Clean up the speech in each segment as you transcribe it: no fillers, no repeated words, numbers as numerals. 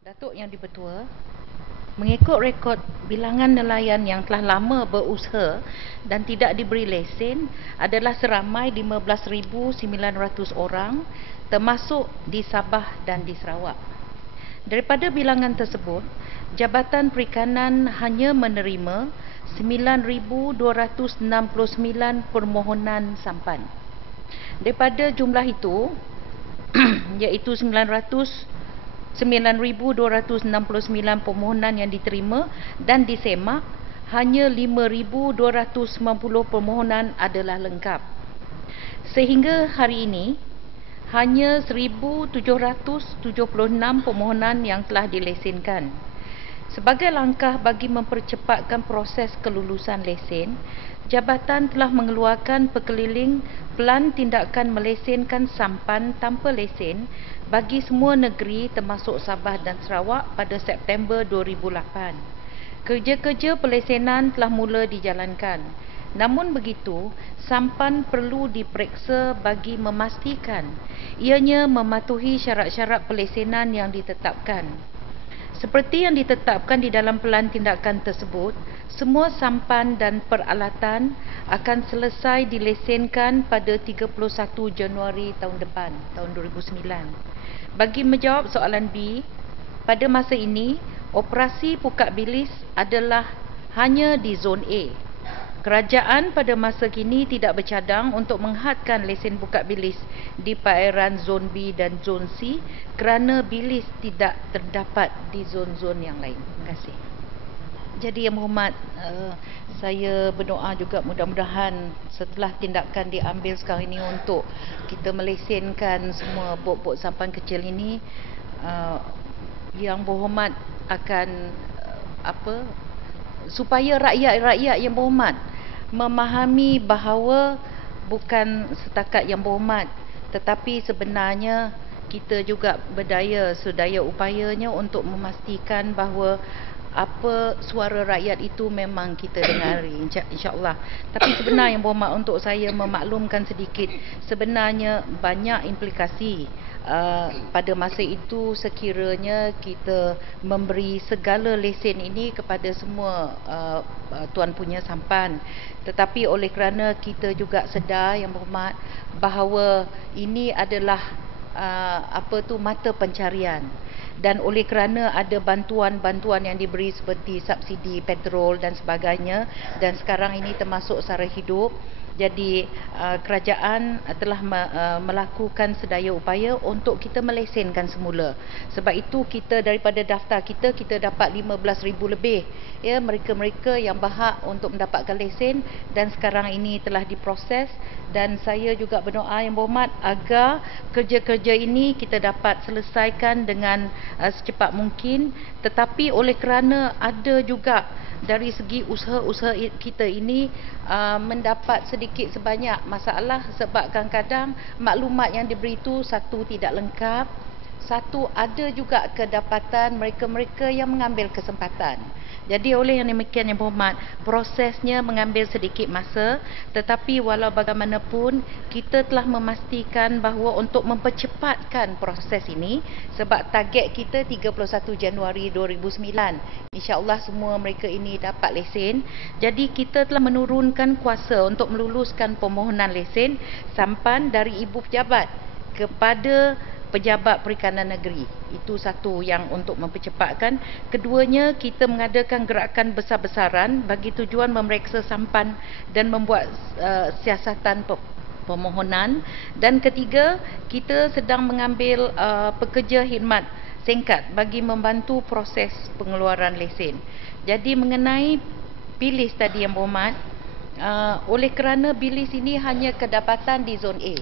Datuk Yang Dipertua, mengikut rekod bilangan nelayan yang telah lama berusaha dan tidak diberi lesen adalah seramai 15,900 orang, termasuk di Sabah dan di Sarawak. Daripada bilangan tersebut, Jabatan Perikanan hanya menerima 9,269 permohonan sampan. Daripada jumlah itu, iaitu 9,269 permohonan yang diterima dan disemak, hanya 5,290 permohonan adalah lengkap. Sehingga hari ini, hanya 1,776 permohonan yang telah dilesenkan. Sebagai langkah bagi mempercepatkan proses kelulusan lesen, Jabatan telah mengeluarkan perkeliling Pelan Tindakan Melesenkan Sampan Tanpa Lesen bagi semua negeri termasuk Sabah dan Sarawak pada September 2008. Kerja-kerja pelesenan telah mula dijalankan. Namun begitu, sampan perlu diperiksa bagi memastikan ianya mematuhi syarat-syarat pelesenan yang ditetapkan. Seperti yang ditetapkan di dalam pelan tindakan tersebut, semua sampan dan peralatan akan selesai dilesenkan pada 31 Januari tahun depan, tahun 2009. Bagi menjawab soalan B, pada masa ini, operasi Pukat Bilis adalah hanya di Zon A. Kerajaan pada masa kini tidak bercadang untuk menghadkan lesen Pukat Bilis di perairan Zon B dan Zon C kerana bilis tidak terdapat di zon-zon yang lain. Terima kasih. Jadi Yang Berhormat, saya berdoa juga mudah-mudahan setelah tindakan diambil sekarang ini untuk kita melesenkan semua bot-bot sampan kecil ini, Yang Berhormat akan supaya rakyat-rakyat Yang Berhormat memahami bahawa bukan setakat Yang Berhormat, tetapi sebenarnya kita juga berdaya sedaya upayanya untuk memastikan bahawa apa suara rakyat itu memang kita dengari, insya-Allah. Tapi sebenarnya Yang Berhormat, untuk saya memaklumkan sedikit, sebenarnya banyak implikasi pada masa itu sekiranya kita memberi segala lesen ini kepada semua tuan punya sampan. Tetapi oleh kerana kita juga sedar Yang Berhormat bahawa ini adalah mata pencarian, dan oleh kerana ada bantuan-bantuan yang diberi seperti subsidi petrol dan sebagainya, dan sekarang ini termasuk sara hidup, jadi kerajaan telah melakukan sedaya upaya untuk kita melesenkan semula. Sebab itu kita daripada daftar kita dapat 15,000 lebih ya mereka-mereka yang berhak untuk mendapatkan lesen, dan sekarang ini telah diproses. Dan saya juga berdoa Yang Berhormat agar kerja-kerja ini kita dapat selesaikan dengan secepat mungkin. Tetapi oleh kerana ada juga dari segi usaha-usaha kita ini mendapat sedikit sebanyak masalah, sebab kadang-kadang maklumat yang diberi itu satu tidak lengkap, satu ada juga kedapatan mereka-mereka yang mengambil kesempatan. Jadi oleh yang demikian Yang Berhormat, prosesnya mengambil sedikit masa, tetapi walau bagaimanapun kita telah memastikan bahawa untuk mempercepatkan proses ini, sebab target kita 31 Januari 2009, insya-Allah semua mereka ini dapat lesen. Jadi kita telah menurunkan kuasa untuk meluluskan permohonan lesen sampan dari Ibu Pejabat kepada Pejabat Perikanan Negeri. Itu satu yang untuk mempercepatkan. Keduanya, kita mengadakan gerakan besar-besaran bagi tujuan memeriksa sampan dan membuat siasatan permohonan. Dan ketiga, kita sedang mengambil pekerja khidmat singkat bagi membantu proses pengeluaran lesen. Jadi mengenai bilis tadi Yang Berhormat, oleh kerana bilis ini hanya kedapatan di Zon A,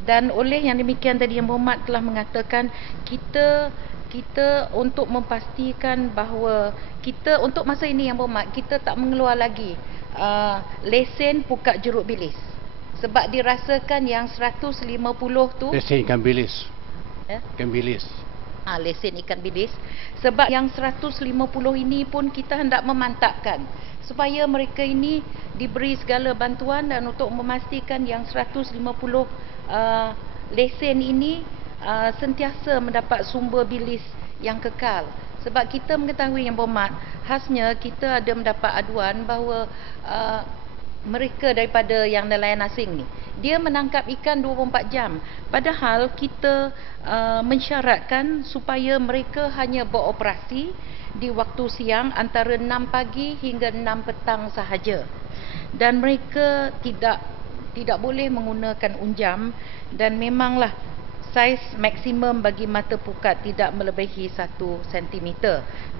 dan oleh yang demikian tadi Yang Berhormat telah mengatakan kita untuk memastikan bahawa kita untuk masa ini Yang Berhormat, kita tak mengeluar lagi lesen pukat jeruk bilis, sebab dirasakan yang 150 tu lesen ikan bilis. Ikan bilis. Lesen ikan bilis, sebab yang 150 ini pun kita hendak memantapkan supaya mereka ini diberi segala bantuan, dan untuk memastikan yang 150 lesen ini sentiasa mendapat sumber bilis yang kekal. Sebab kita mengetahui Yang Berhormat, khasnya kita ada mendapat aduan bahawa mereka daripada yang nelayan asing ni, dia menangkap ikan 24 jam. Padahal kita mensyaratkan supaya mereka hanya beroperasi di waktu siang antara 6 pagi hingga 6 petang sahaja. Dan mereka tidak boleh menggunakan unjam, dan memanglah saiz maksimum bagi mata pukat tidak melebihi 1 cm.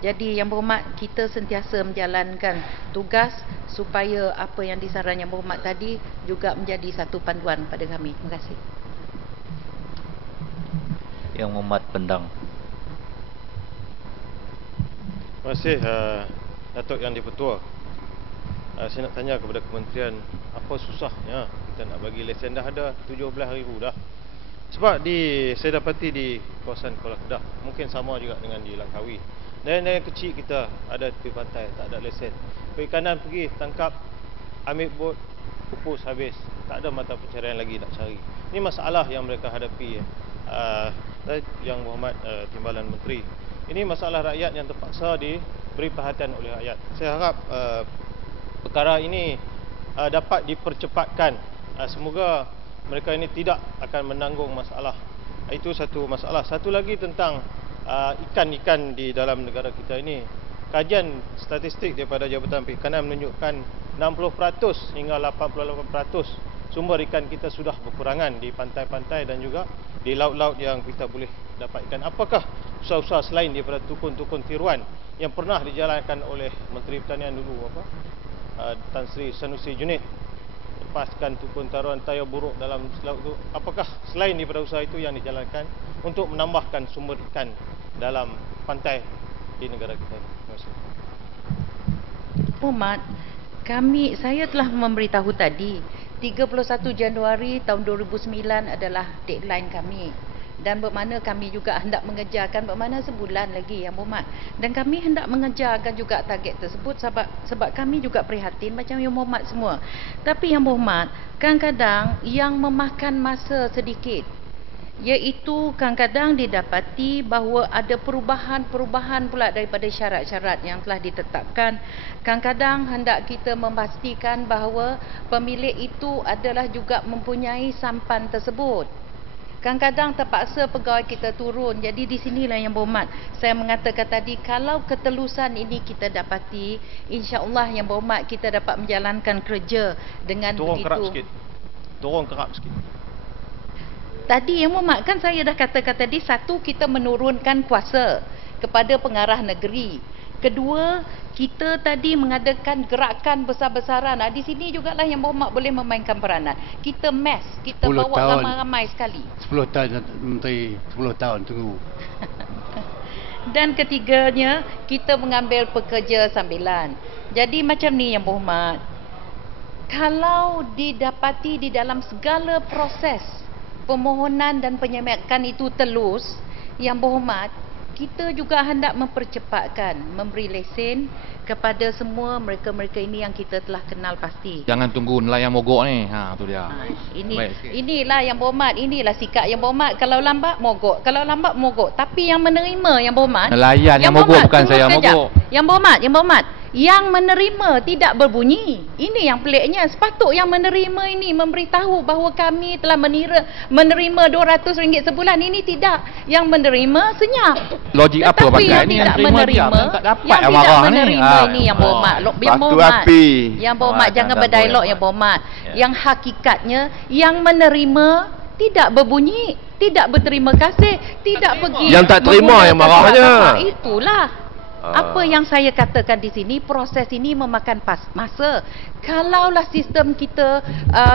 Jadi Yang Berhormat, kita sentiasa menjalankan tugas supaya apa yang disaran Yang Berhormat tadi juga menjadi satu panduan pada kami. Terima kasih. Yang Berhormat Pendang. Terima kasih Datuk Yang di-Pertua. Saya nak tanya kepada Kementerian, apa susahnya kita nak bagi lesen? Dah ada 17,000 dah. Sebab saya dapati di kawasan Kuala Kedah, mungkin sama juga dengan di Langkawi, nelayan kecil kita ada tepi pantai, tak ada lesen. Perikanan pergi tangkap, ambil bot, pupus habis, tak ada mata pencarian lagi nak cari. Ini masalah yang mereka hadapi. Yang Berhormat Timbalan Menteri, ini masalah rakyat yang terpaksa diberi perhatian oleh rakyat. Saya harap perkara ini dapat dipercepatkan. Semoga mereka ini tidak akan menanggung masalah. Itu satu masalah. Satu lagi tentang ikan-ikan di dalam negara kita ini. Kajian statistik daripada Jabatan Perikanan menunjukkan 60% hingga 88% sumber ikan kita sudah berkurangan di pantai-pantai dan juga di laut-laut yang kita boleh dapat ikan. Apakah usaha-usaha selain daripada tukun-tukun tiruan yang pernah dijalankan oleh Menteri Pertanian dulu, Tan Sri Sanusi Junid, lepaskan tukun taruhan tayar buruk dalam laut itu? Apakah selain daripada usaha itu yang dijalankan untuk menambahkan sumber ikan dalam pantai di negara kita? Terima kasih. Berhormat, saya telah memberitahu tadi 31 Januari tahun 2009 adalah deadline kami. Dan bermakna kami juga hendak mengejarkan, bermakna sebulan lagi Yang Berhormat. Dan kami hendak mengejarkan juga target tersebut sebab kami juga prihatin macam Yang Berhormat semua. Tapi Yang Berhormat, kadang-kadang yang memakan masa sedikit, iaitu kadang-kadang didapati bahawa ada perubahan pula daripada syarat-syarat yang telah ditetapkan. Kadang-kadang hendak kita memastikan bahawa pemilik itu adalah juga mempunyai sampan tersebut. Kadang-kadang terpaksa pegawai kita turun. Jadi di sinilah Yang Berhormat, saya mengatakan tadi, kalau ketelusan ini kita dapati, insya-Allah Yang Berhormat, kita dapat menjalankan kerja dengan Turun begitu. Turun kerap sikit. Tadi Yang Berhormat, kan saya dah katakan tadi, satu, kita menurunkan kuasa kepada pengarah negeri. Kedua, kita tadi mengadakan gerakan besar-besaran. Di sini jugalah Yang Berhormat boleh memainkan peranan. Kita kita bawa ramai-ramai sekali. 10 tahun Menteri, 10 tahun tunggu. Dan ketiganya, kita mengambil pekerja sambilan. Jadi macam ni Yang Berhormat, kalau didapati di dalam segala proses permohonan dan penyemakan itu telus, Yang Berhormat, kita juga hendak mempercepatkan memberi lesen kepada semua mereka-mereka ini yang kita telah kenal pasti. Jangan tunggu nelayan mogok ni. Tu dia. Inilah Yang Berhormat, inilah sikap Yang Berhormat. Kalau lambat mogok, tapi yang menerima Yang Berhormat, nelayan yang mogok, bukan saya mogok. Yang Berhormat, yang menerima tidak berbunyi. Ini yang peliknya. Sepatut yang menerima ini memberitahu bahawa kami telah menerima RM200 sebulan. Ini tidak. Yang menerima senyap. Logik apa pakai ni? Yang tidak menerima, ini Yang Berhormat. Yang Berhormat, jangan berdialog Yang Berhormat. Yang hakikatnya, yang menerima tidak berbunyi, tidak berterima kasih, tidak pergi. Yang tak terima yang marahnya. Itulah. Apa yang saya katakan di sini, proses ini memakan masa. Kalaulah sistem kita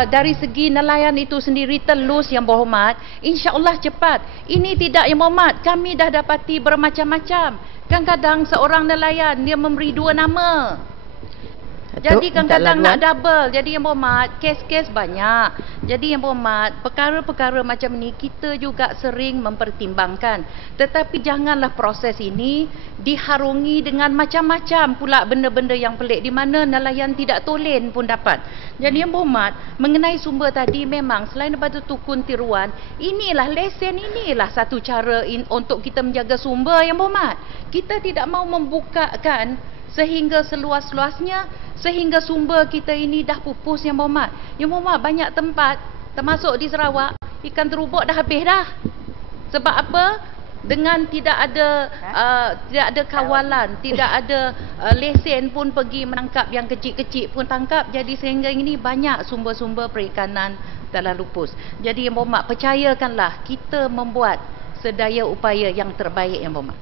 dari segi nelayan itu sendiri telus Yang Berhormat, insya-Allah cepat. Ini tidak Yang Berhormat, kami dah dapati bermacam-macam. Kadang-kadang seorang nelayan dia memberi 2 nama. Jadi kadang-kadang nak double. Jadi Yang Berhormat, kes-kes banyak. Jadi Yang Berhormat, perkara-perkara macam ni kita juga sering mempertimbangkan. Tetapi janganlah proses ini diharungi dengan macam-macam pula benda-benda yang pelik, di mana nelayan tidak tolen pun dapat. Jadi Yang Berhormat, mengenai sumber tadi, memang selain daripada tukun tiruan, inilah lesen, inilah satu cara untuk kita menjaga sumber. Yang Berhormat, kita tidak mau membukakan sehingga seluas-luasnya, sehingga sumber kita ini dah pupus. Yang Berhormat, Yang Berhormat, banyak tempat termasuk di Sarawak ikan terubuk dah habis dah. Sebab apa? Dengan tidak ada kawalan, tidak ada lesen pun pergi menangkap yang kecil-kecil pun tangkap. Jadi sehingga ini banyak sumber-sumber perikanan telah lupus. Jadi Yang Berhormat, percayakanlah kita membuat sedaya upaya yang terbaik. Yang Berhormat.